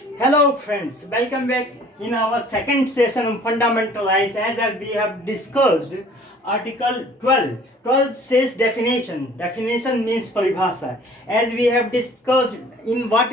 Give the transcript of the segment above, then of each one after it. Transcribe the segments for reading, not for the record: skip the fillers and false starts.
Hello friends, welcome back in our second session on fundamental rights. As we have discussed Article 12. 12 says definition. Definition means paribhasha. As we have discussed in what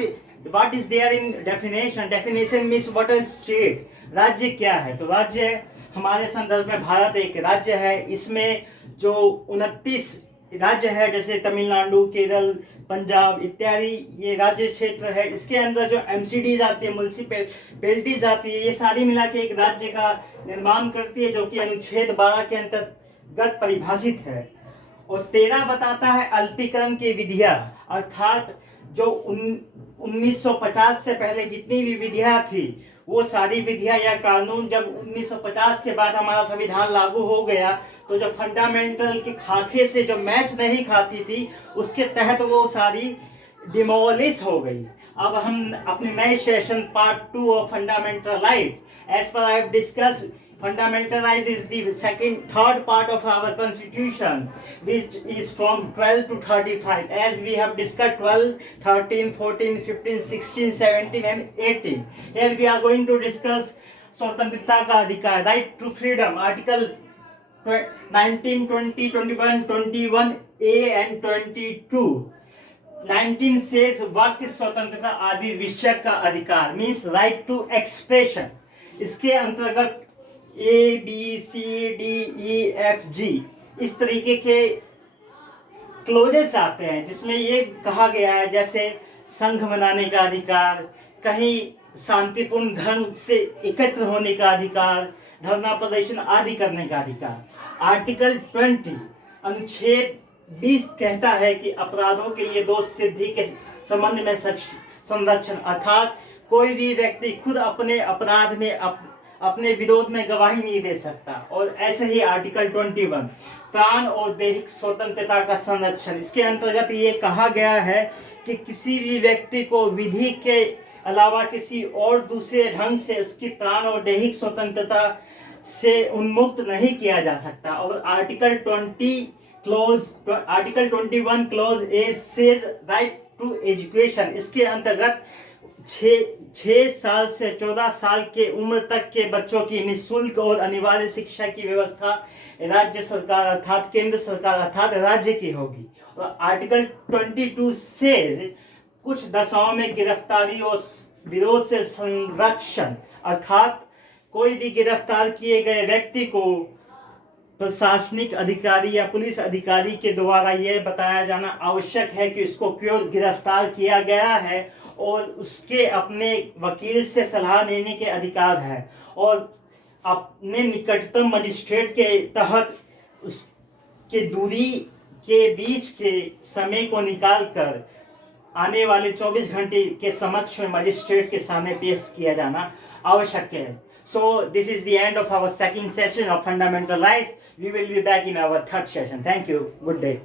is there in definition. Definition means what is state. राज्य क्या है? तो राज्य हमारे संदर्भ में भारत एक राज्य है. इसमें जो 29 राज्य है जैसे तमिलनाडु, केरल, पंजाब इत्यादि ये राज्य क्षेत्र है. इसके अंदर जो एमसीडीज आती है, म्युनिसिपैलिटीज आती है, ये सारी मिला के एक राज्य का निर्माण करती है जो कि अनुच्छेद 12 के अंतर्गत परिभाषित है. और 13 बताता है अल्पीकरण की विधियां, अर्थात जो 1950 से पहले जितनी भी विधियां थी वो सारी विधियां या कानून जब 1950 के बाद हमारा संविधान लागू हो गया तो जो फंडामेंटल के खाके से जो मैच नहीं खाती थी उसके तहत वो सारी डिमोलिश हो गई. अब हम अपने नए session part 2 of fundamental rights, as पर I have discussed, fundamental rights is the third part of our constitution, which is from 12 to 35. As we have discussed 12, 13, 14, 15, 16, 17 and 18. Here we are going to discuss स्वतंत्रता का अधिकार, right to freedom, article 19, 20, 21, 21A and 22. 19 says वाक्य स्वतंत्रता आदि विषय का अधिकार, means right to expression. इसके अंतर्गत A, B, C, D, E, F, G इस तरीके के क्लोजेस आते हैं जिसमें ये कहा गया है जैसे संघ बनाने का अधिकार, कहीं शांतिपूर्ण ढंग से एकत्र होने का अधिकार, धरना प्रदर्शन आदि करने का अधिकार. आर्टिकल 20 अनुच्छेद 20 कहता है कि अपराधों के लिए दोष सिद्धि के संबंध में संरक्षण, अर्थात कोई भी व्यक्ति खुद अपने अपराध में अपने विरोध में गवाही नहीं दे सकता. और ऐसे ही आर्टिकल 21 प्राण और दैहिक स्वतंत्रता का संरक्षण, इसके अंतर्गत ये कहा गया है कि किसी भी व्यक्ति को विधि के अलावा किसी और दूसरे ढंग से उसकी प्राण और दैहिक स्वतंत्रता से उन्मुक्त नहीं किया जा सकता. और article 21 clause A says right to education, इसके अंतर्गत 6 साल से 14 साल के उम्र तक के बच्चों की निःशुल्क और अनिवार्य शिक्षा की व्यवस्था राज्य सरकार अर्थात केंद्र सरकार अर्थात राज्य की होगी. और आर्टिकल 22 से कुछ दशाओं में गिरफ्तारी और विरोध से संरक्षण, अर्थात कोई भी गिरफ्तार किए गए व्यक्ति को प्रशासनिक अधिकारी या पुलिस अधिकारी के द्वारा यह बताया जाना आवश्यक है कि उसको क्यों गिरफ्तार किया गया है और उसके अपने वकील से सलाह लेने के अधिकार है. और अपने निकटतम मजिस्ट्रेट के तहत उसके दूरी के बीच के समय को निकालकर आने वाले 24 घंटे के समक्ष में मजिस्ट्रेट के सामने पेश किया जाना आवश्यक है. So this is the end of our second session of fundamental rights. We will be back in our third session. Thank you. Good day.